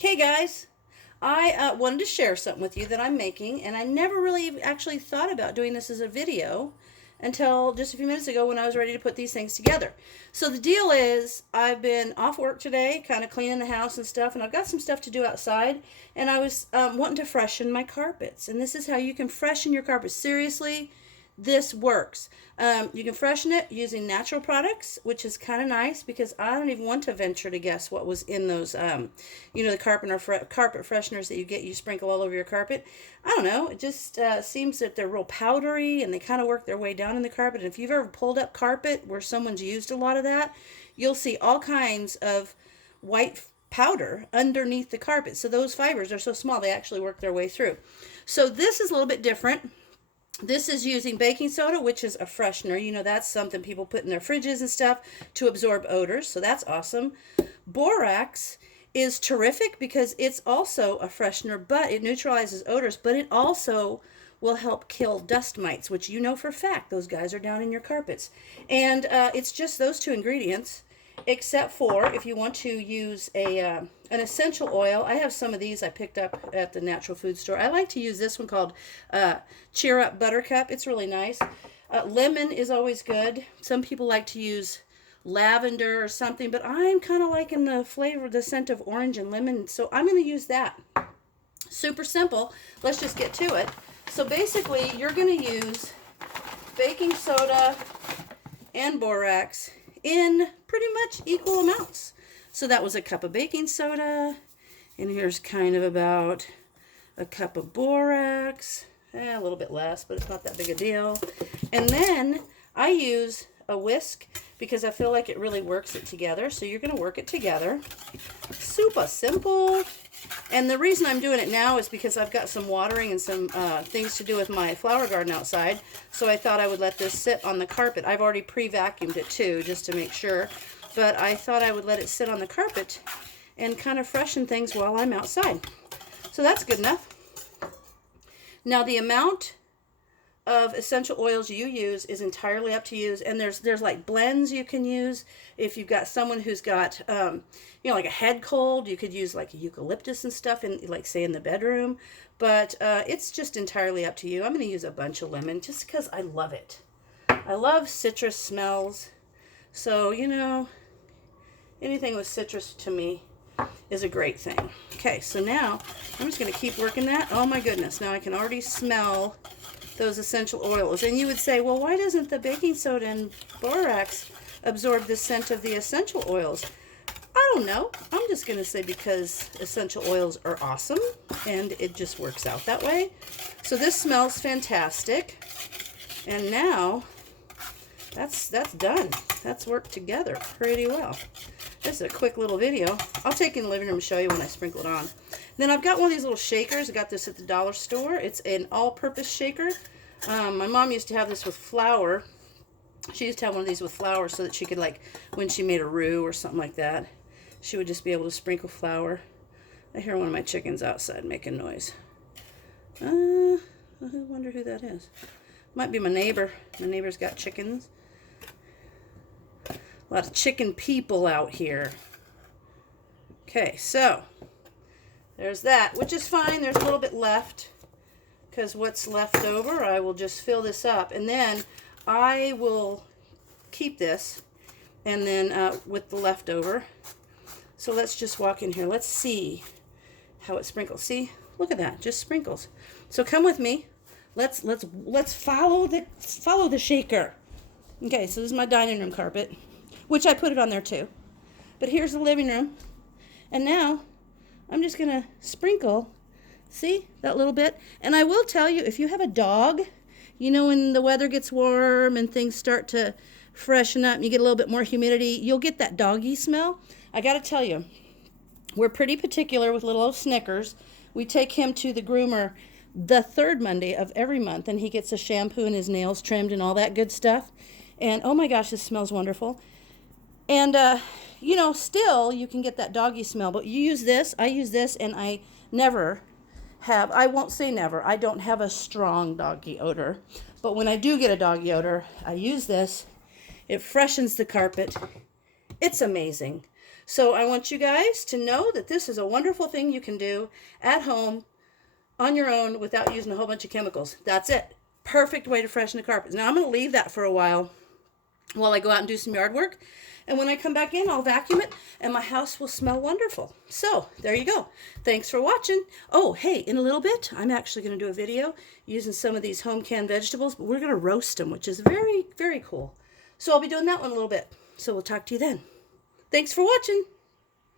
Hey guys, I wanted to share something with you that I'm making, and I never really actually thought about doing this as a video until just a few minutes ago when I was ready to put these things together. So the deal is, I've been off work today, kind of cleaning the house and stuff, and I've got some stuff to do outside, and I was wanting to freshen my carpets. And this is how you can freshen your carpets. Seriously, this works. You can freshen it using natural products, which is kind of nice because I don't even want to venture to guess what was in those, the carpet fresheners that you sprinkle all over your carpet. I don't know. It just seems that they're real powdery and they kind of work their way down in the carpet. And if you've ever pulled up carpet where someone's used a lot of that, you'll see all kinds of white powder underneath the carpet. So those fibers are so small they actually work their way through. So this is a little bit different. This is using baking soda, which is a freshener. You know, that's something people put in their fridges and stuff to absorb odors. So that's awesome. Borax is terrific because it's also a freshener, but it neutralizes odors, but it also will help kill dust mites, which you know for a fact those guys are down in your carpets. And it's just those two ingredients, except for if you want to use an essential oil. I have some of these I picked up at the natural food store. I like to use this one called Cheer Up Buttercup. It's really nice. Lemon is always good. Some people like to use lavender or something, but I'm kind of liking the flavor, the scent of orange and lemon, so I'm going to use that. Super simple. Let's just get to it. So basically, you're going to use baking soda and borax in pretty much equal amounts. So that was a cup of baking soda, and here's kind of about a cup of borax. A little bit less, but it's not that big a deal. And then I use a whisk because I feel like it really works it together. So you're going to work it together. Super simple. And the reason I'm doing it now is because I've got some watering and some things to do with my flower garden outside. So I thought I would let this sit on the carpet. I've already pre-vacuumed it too, just to make sure. But I thought I would let it sit on the carpet and kind of freshen things while I'm outside. So that's good enough. Now the amount of essential oils you use is entirely up to you, and there's like blends you can use. If you've got someone who's got like a head cold, you could use like a eucalyptus and stuff in, like, say, in the bedroom. But it's just entirely up to you. I'm going to use a bunch of lemon just because I love it. I love citrus smells, so anything with citrus to me is a great thing. Okay, so now I'm just going to keep working that. Oh my goodness, now I can already smell those essential oils. And you would say, well, why doesn't the baking soda and borax absorb the scent of the essential oils? I don't know. I'm just going to say because essential oils are awesome and it just works out that way. So this smells fantastic. And now that's done. That's worked together pretty well. This is a quick little video. I'll take it in the living room and show you when I sprinkle it on. Then I've got one of these little shakers. I got this at the dollar store. It's an all-purpose shaker. My mom used to have this with flour. She used to have one of these with flour so that she could, like, when she made a roux or something like that, she would just be able to sprinkle flour. I hear one of my chickens outside making noise. I wonder who that is. Might be my neighbor. My neighbor's got chickens. A lot of chicken people out here. Okay, so there's that, which is fine. There's a little bit left because what's left over, I will just fill this up. And then I will keep this and then with the leftover. So let's just walk in here. Let's see how it sprinkles. See? Look at that. Just sprinkles. So come with me. Let's follow the shaker. Okay, so this is my dining room carpet, which I put it on there too. But here's the living room. And now I'm just going to sprinkle, see, that little bit. And I will tell you, if you have a dog, when the weather gets warm and things start to freshen up and you get a little bit more humidity, you'll get that doggy smell. I got to tell you, we're pretty particular with little old Snickers. We take him to the groomer the third Monday of every month, and he gets a shampoo and his nails trimmed and all that good stuff. And oh my gosh, this smells wonderful. And, still you can get that doggy smell, but you use this, I use this, and I won't say never, I don't have a strong doggy odor. But when I do get a doggy odor, I use this. It freshens the carpet. It's amazing. So I want you guys to know that this is a wonderful thing you can do at home on your own without using a whole bunch of chemicals. That's it. Perfect way to freshen the carpets. Now I'm going to leave that for a while I go out and do some yard work. And when I come back in, I'll vacuum it and my house will smell wonderful. So there you go. Thanks for watching. Oh, hey, in a little bit, I'm actually going to do a video using some of these home canned vegetables, but we're going to roast them, which is very, very cool. So I'll be doing that one a little bit. So we'll talk to you then. Thanks for watching.